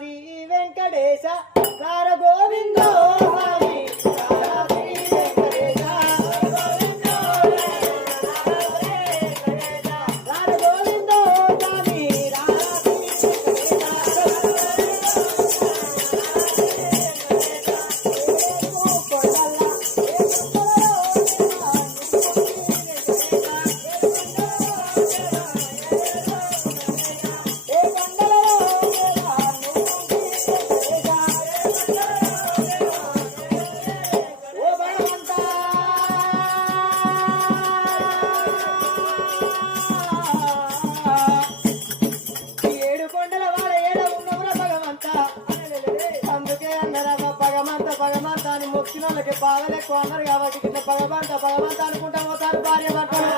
శ్రీ వెంకటేశ రార గోవిందో హరి రార శ్రీ వెంకటేశ రార గోవిందో హరి రార శ్రీ మొక్కిన వాళ్ళకి బాధలు ఎక్కువ అన్నారు కాబట్టి కింద భగవంత అనుకుంటా పోతారు భార్య భర్తలు